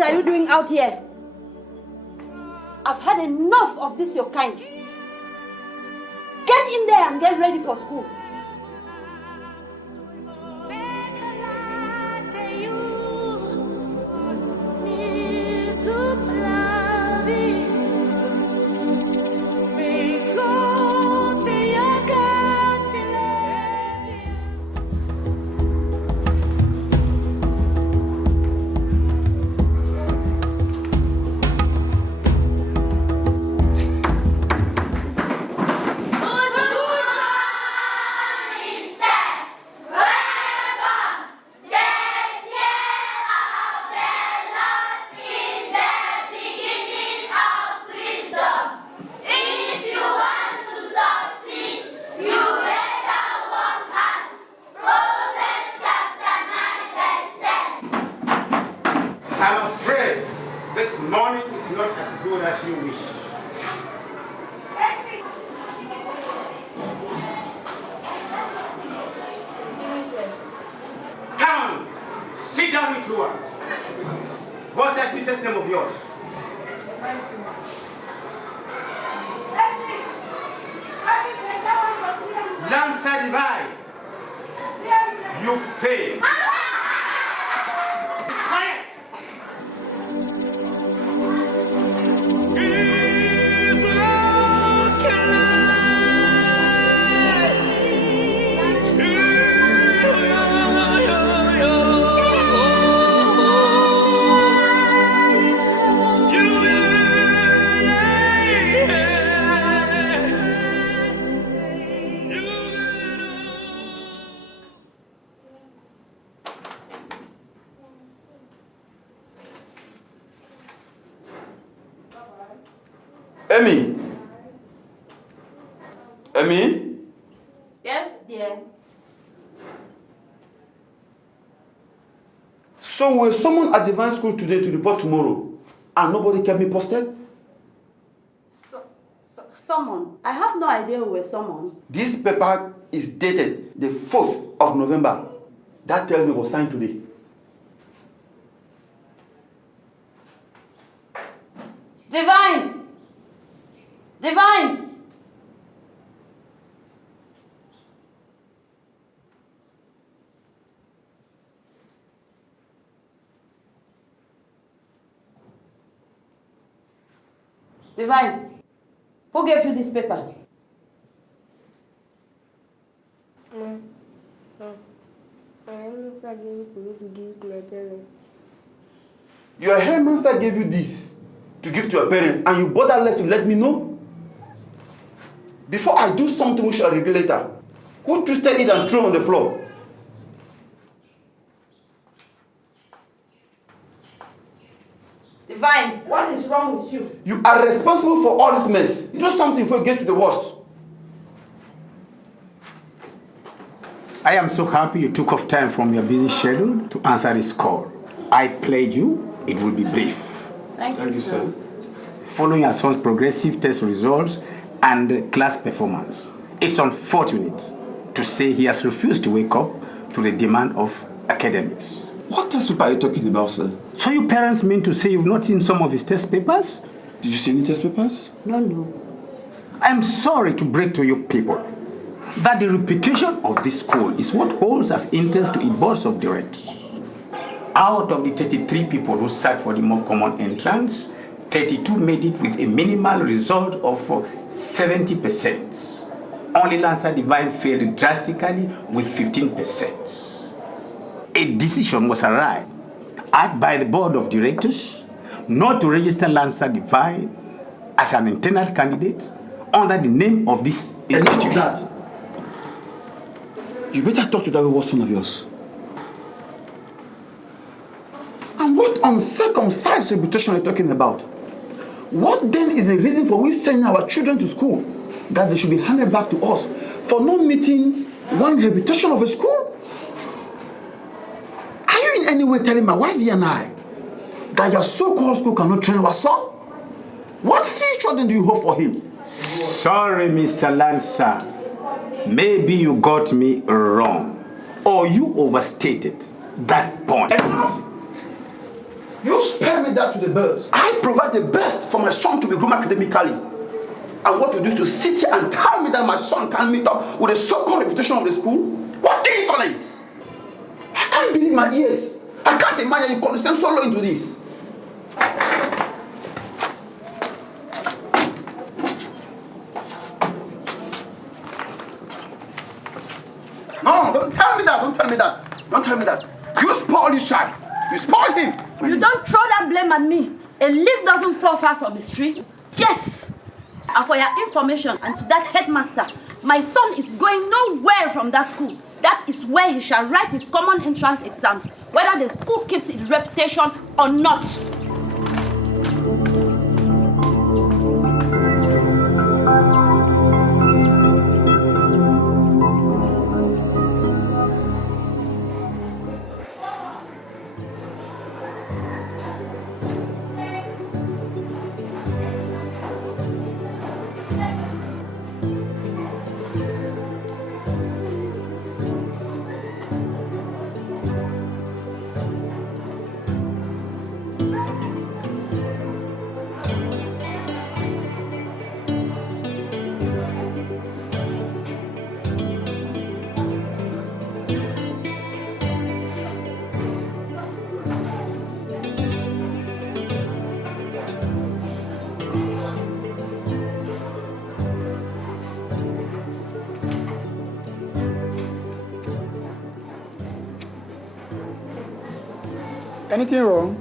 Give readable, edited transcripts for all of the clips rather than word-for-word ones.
What are you doing out here? I've had enough of this your kind. Get in there and get ready for school. Amy? Yes, dear. So will someone at Divine School today to report tomorrow and nobody kept me posted? Someone? I have no idea who was someone. This paper is dated the 4th of November. That tells me it was signed today. Divine! Divine! Divine, who gave you this paper? My headmaster gave it to me to give to my parents. Your headmaster gave you this to give to your parents and you bother left to let me know? Before I do something we shall reveal later, who twisted it and threw it on the floor? Divine, what is wrong with you? You are responsible for all this mess. Do something before it gets to the worst. I am so happy you took off time from your busy schedule to answer this call. I pledge you, it will be brief. Thank you, sir. Following your son's progressive test results and class performance, it's unfortunate to say he has refused to wake up to the demand of academics. What test paper are you talking about, sir? So your parents mean to say you've not seen some of his test papers? Did you see any test papers? No. I'm sorry to break to you people that the reputation of this school is what holds us interest to its boards of directors. Out of the 33 people who sat for the more common entrance, 32 made it with a minimal result of 70%. Only Lancer Divine failed drastically with 15%. A decision was arrived at by the board of directors not to register Lancer Divine as an internal candidate under the name of this Enough institution. of that. You better talk to that wayward son of yours. And what uncircumcised reputation are you talking about? What then is the reason for we sending our children to school that they should be handed back to us for not meeting one reputation of a school? Are you in any way telling my wife and I that your so-called school cannot train our son? What future then do you hope for him? Sorry, Mr. Lancer. Maybe you got me wrong, or you overstated that point. Enough! You spare me that to the birds. I provide the best for my son to be groomed academically. And what you do is to sit here and tell me that my son can't meet up with the so-called reputation of the school? What insolence! I can't believe my ears. I can't imagine you condescend so low into this. No, don't tell me that. Don't tell me that. Don't tell me that. You spoiled this child. You spoiled him. You don't throw that blame at me. A leaf doesn't fall far from the tree. Yes! And for your information and to that headmaster, my son is going nowhere from that school. That is where he shall write his common entrance exams, whether the school keeps its reputation or not. Anything wrong?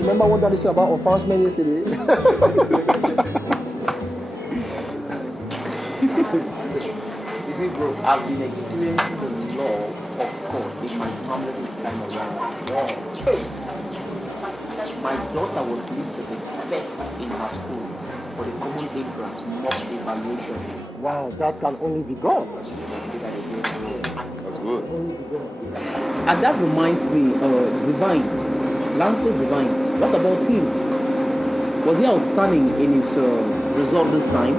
Remember what Daddy said about advancement yesterday? You see, bro, I've been experiencing the law of God in my family this time around. My daughter was listed the best in her school for the common entrance mock evaluation. Wow, that can only be God. I say that again. That's good. And that reminds me, Divine, Lancer Divine, what about him? Was he outstanding in his result this time?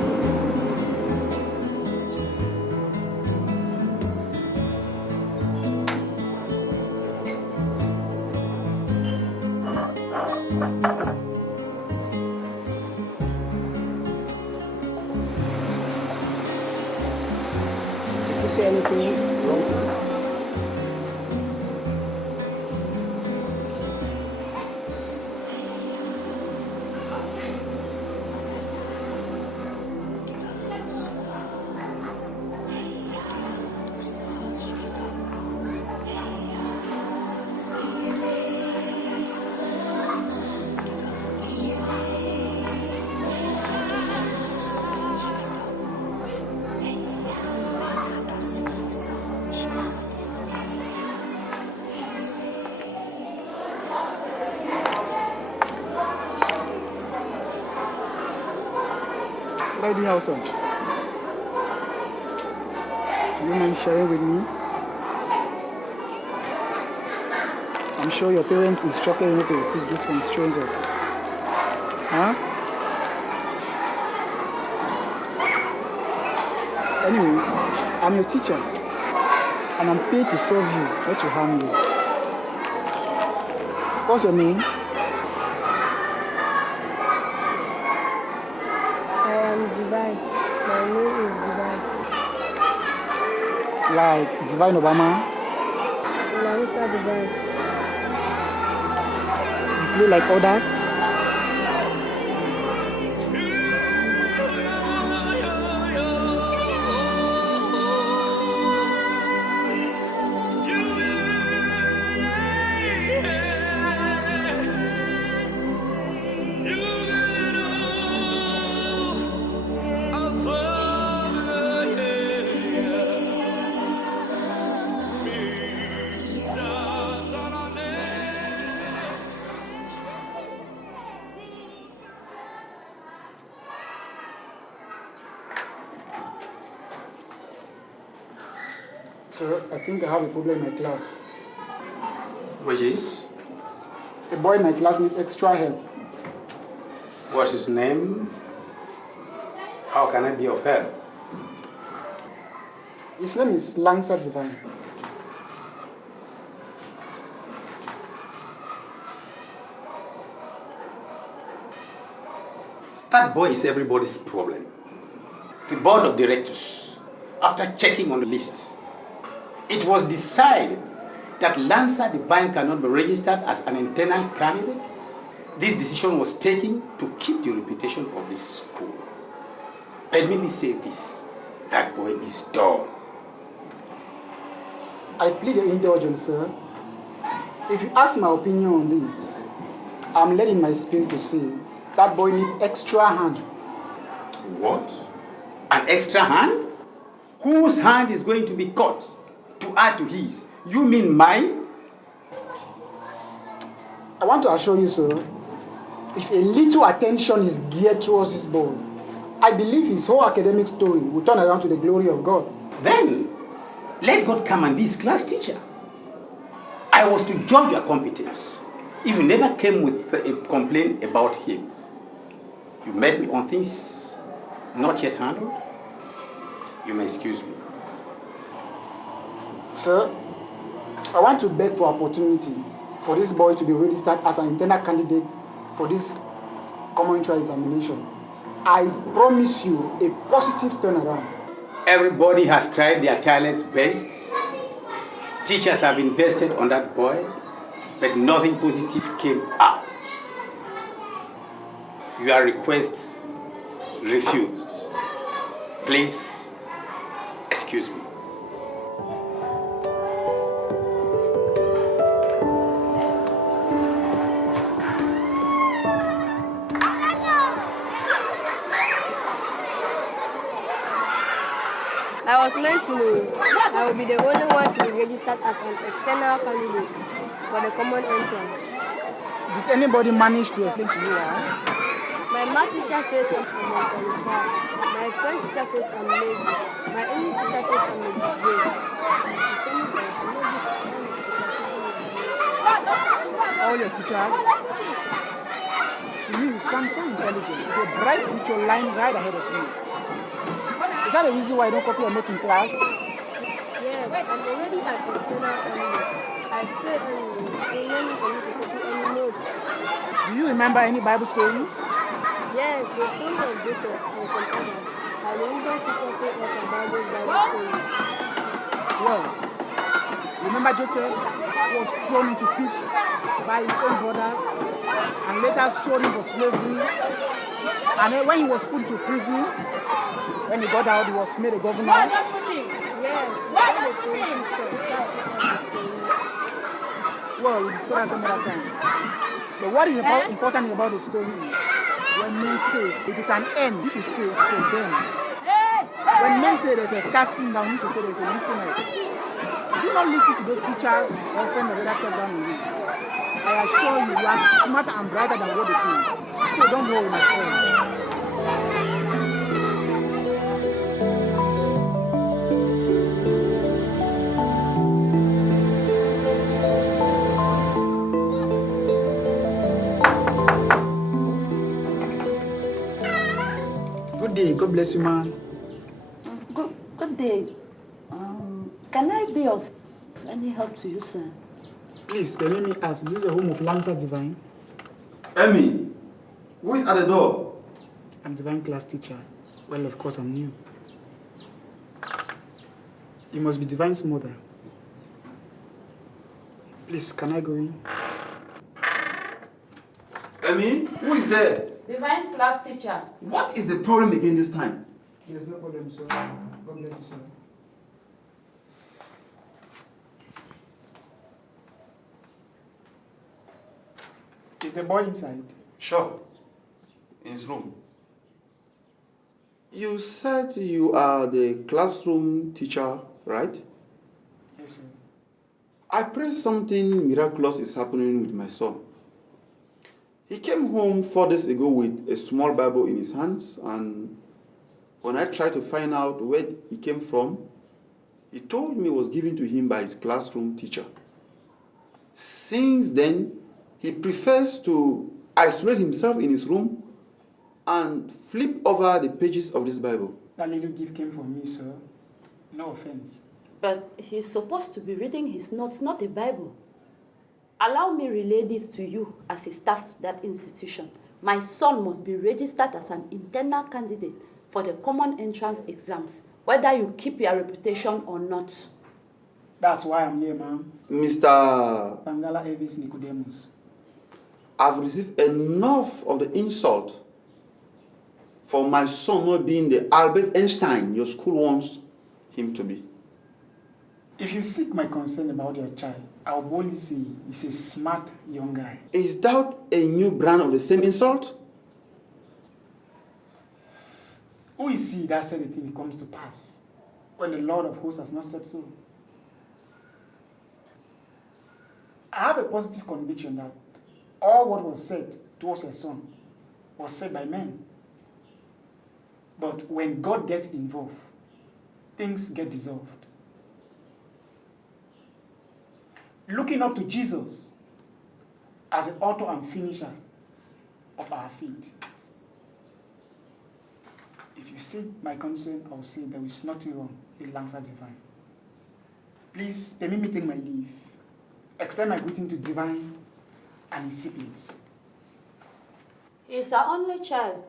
Did you say anything wrong to me? you doing outside? Do you mind sharing with me? I'm sure your parents instructed you not to receive gifts from strangers. Huh? Anyway, I'm your teacher, and I'm paid to serve you, not to harm you. What's your name? I am Divine. My name is Divine. Like Divine Obama? Lansa Divine. You play like others? Sir, I think I have a problem in my class. Which is? A boy in my class needs extra help. What's his name? How can I be of help? His name is Lansa Divine. That boy is everybody's problem. The board of directors, after checking on the list, it was decided that Lansa Divine cannot be registered as an internal candidate. This decision was taken to keep the reputation of this school. Let me say this, that boy is dull. I plead your indulgence, sir. If you ask my opinion on this, I'm led in my spirit to say that boy needs extra hand. What? An extra hand? Whose hand is going to be cut to add to his? You mean mine? I want to assure you, sir, if a little attention is geared towards this boy, I believe his whole academic story will turn around to the glory of God. Then, let God come and be his class teacher. I was to judge your competence if you never came with a complaint about him. You met me on things not yet handled. You may excuse me. Sir, I want to beg for opportunity for this boy to be registered as an internal candidate for this common entrance examination. I promise you a positive turnaround. Everybody has tried their tireless best. Teachers have invested on that boy, but nothing positive came out. Your requests refused. Please, excuse me. I was meant to know I will be the only one to be registered as an external candidate for the common entrance. Did anybody manage to explain to you why? My math teacher says I'm unqualified. My French teacher says I'm lazy. My English teacher says I'm a disgrace. All your teachers, to me, you sound so intelligent. With a bright future lying right ahead of you. Is that the reason why you don't copy your notes in class? Yes, I'm already an external candidate. I failed anyway. I'm learning for me to copy any notes. Do you remember any Bible stories? Yes, the story of Joseph and some others. I remember teacher told us about those Bible stories. Well, remember Joseph was thrown into pit by his own brothers and later sold him for slavery. And then when he was put into prison, when he got out, he was made a governor. Yes, that is the story teacher. That's the story. Well, we'll discuss that some other time. But what is important about the story is when men say it is an end, you should say it's a bend. When men say there's a casting down, you should say there's a lifting up. Do not listen to those teachers or friends that talk down on you. I assure you, you are smarter and brighter than what they think. So don't worry, my friend. God bless you, man. Good day. Can I be of any help to you, sir? Please, can you let me ask, is this the home of Lancer Divine? Emmy, who is at the door? I'm Divine class teacher. Well, of course, I'm new. You must be Divine's mother. Please, can I go in? Emmy, who is there? Divine's class teacher. What is the problem again this time? There's no problem, sir. God bless you, sir. Is the boy inside? Sure. In his room. You said you are the classroom teacher, right? Yes, sir. I pray something miraculous is happening with my son. He came home 4 days ago with a small Bible in his hands, and when I tried to find out where he came from, he told me it was given to him by his classroom teacher. Since then, he prefers to isolate himself in his room and flip over the pages of this Bible. That little gift came from me, sir. No offense. But he's supposed to be reading his notes, not the Bible. Allow me relay this to you as a staff to that institution. My son must be registered as an internal candidate for the common entrance exams, whether you keep your reputation or not. That's why I'm here, ma'am. Mr. Pangala Elvis Nicodemus. I've received enough of the insult for my son not being the Albert Einstein your school wants him to be. If you seek my concern about your child, I'll boldly say he's a smart young guy. Is that a new brand of the same insult? Who is he that said the thing comes to pass when the Lord of hosts has not said so? I have a positive conviction that all what was said towards your son was said by men. But when God gets involved, things get dissolved. Looking up to Jesus as the author and finisher of our faith. If you seek my concern, I will say there is nothing wrong with Lancer Divine. Please permit me take my leave. Extend my greeting to Divine and his siblings. He is our only child.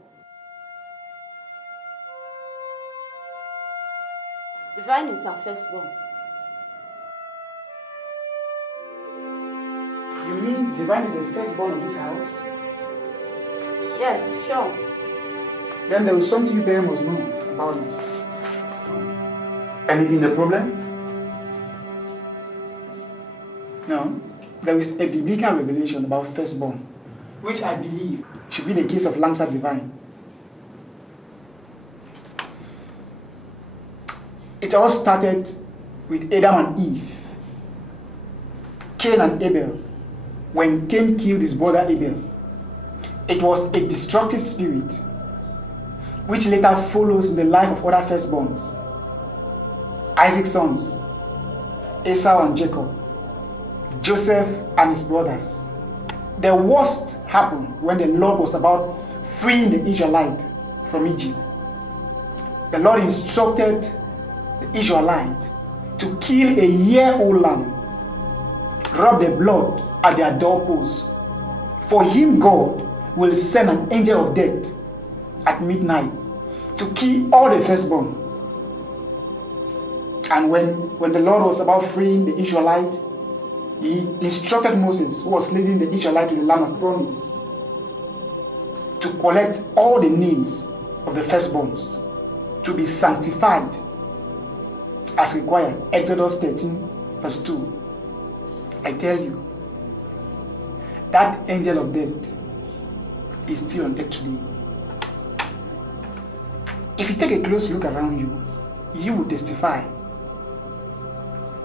Divine is our firstborn. You mean Divine is the firstborn of this house? Yes, sure. Then there is something you parents must know about it. Anything the problem? No. There is a biblical revelation about firstborn, which I believe should be the case of Lancer Divine. It all started with Adam and Eve, Cain and Abel. When Cain killed his brother Abel, it was a destructive spirit which later follows in the life of other firstborns, Isaac's sons, Esau and Jacob, Joseph and his brothers. The worst happened when the Lord was about freeing the Israelites from Egypt. The Lord instructed the Israelites to kill a year-old lamb, rub the blood at their doorposts. For him, God will send an angel of death at midnight to kill all the firstborn. And when the Lord was about freeing the Israelites, he instructed Moses, who was leading the Israelites to the land of promise, to collect all the names of the firstborns to be sanctified as required. Exodus 13 verse 2. I tell you, that angel of death is still on earth today. If you take a close look around you, you will testify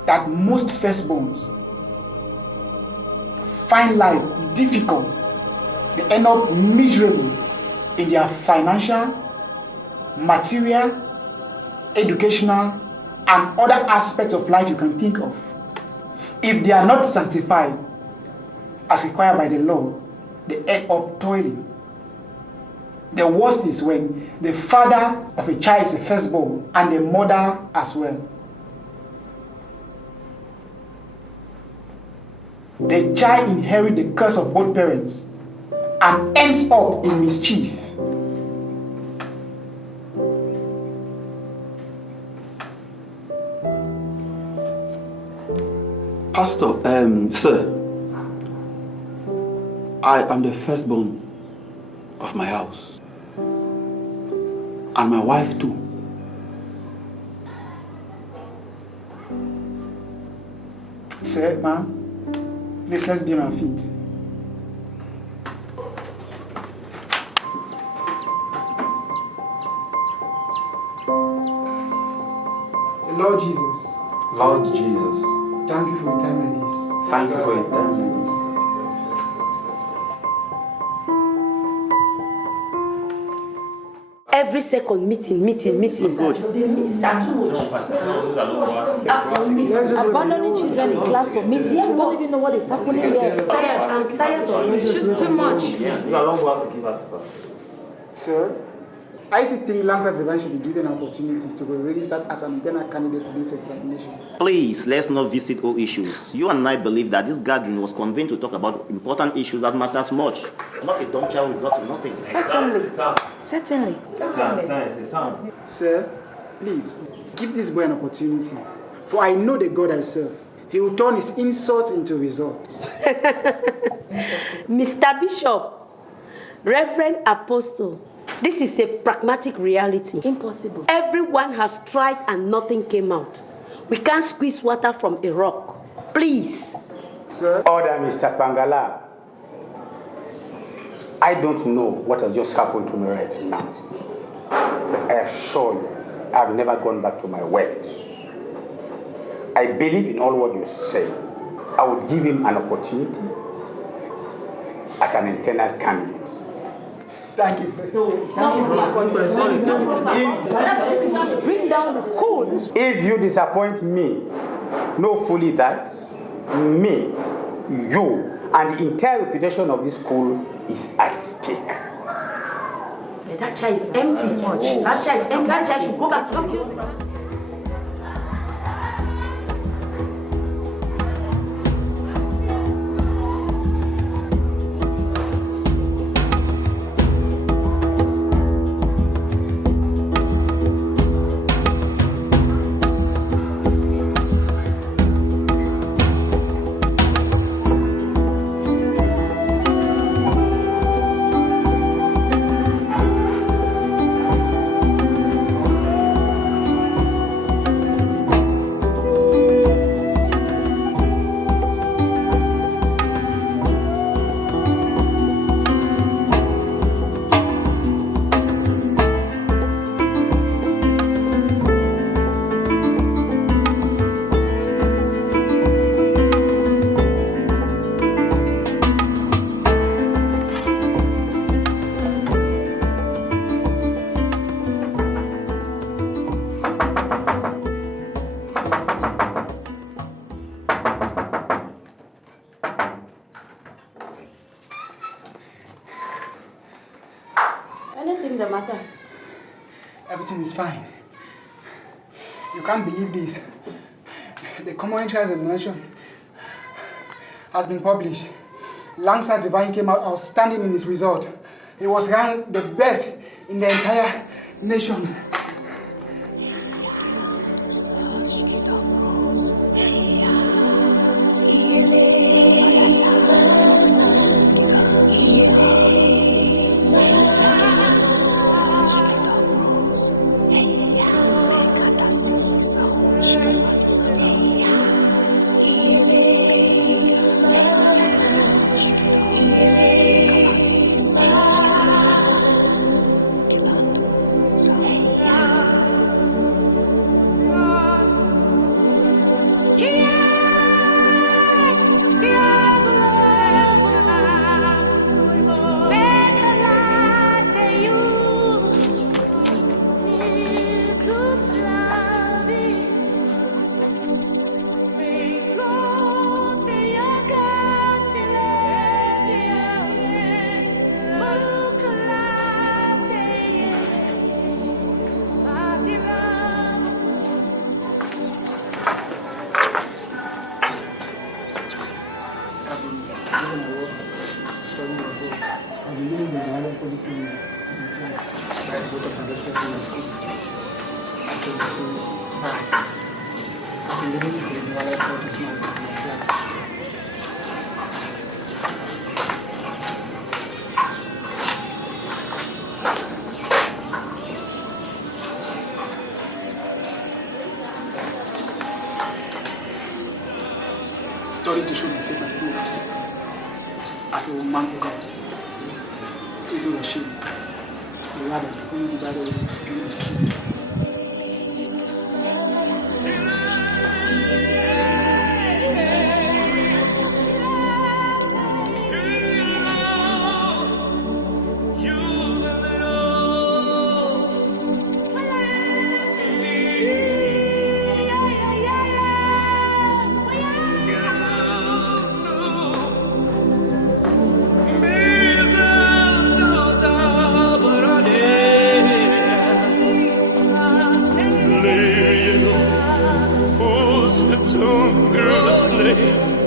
that most firstborns find life difficult. They end up miserable in their financial, material, educational, and other aspects of life you can think of. If they are not sanctified as required by the law, they end up toiling. The worst is when the father of a child is a firstborn and the mother as well. The child inherits the curse of both parents and ends up in mischief. Pastor, sir, I am the firstborn of my house. And my wife too. Sir, ma'am, please let's be on our feet. The Lord Jesus. Lord Jesus. Thank you for your time like this. Thank you for your time like this. Every second meeting. Good. The meetings are too much. Abandoning children in class for meetings. We don't even know what is happening there. I'm tired of it. It's just too much. Sir, I still think Lancer Divine should be given an opportunity to be registered as an internal candidate for this examination. Please, let's not visit all issues. You and I believe that this gathering was convened to talk about important issues that matters much. Not a dumb child result to nothing. Certainly. Sir, please, give this boy an opportunity. For I know the God I serve. He will turn his insult into result. Mr. Bishop, Reverend Apostle, this is a pragmatic reality. Impossible. Everyone has tried and nothing came out. We can't squeeze water from a rock. Please. Sir? Order, Mr. Pangala. I don't know what has just happened to me right now. But I assure you, I have never gone back to my words. I believe in all what you say. I would give him an opportunity as an internal candidate. Thank you, sir. No, it's not this is to bring down the school. If you disappoint me, know fully that me, you, and the entire reputation of this school is at stake. That chair is empty. That chair is empty. That chair should go back to you. Anything the matter? Everything is fine. You can't believe this. The common entrance examination has been published. Lancer Divine came out outstanding in his result. He was ranked the best in the entire nation. for this in by the both of the directors in my school. I came to say bye. I've been living with Dnaiel for this night in my flat. Story to show myself and prove as a woman who got isn't a shame. Rather, fully divided with the spirit of truth. Girl,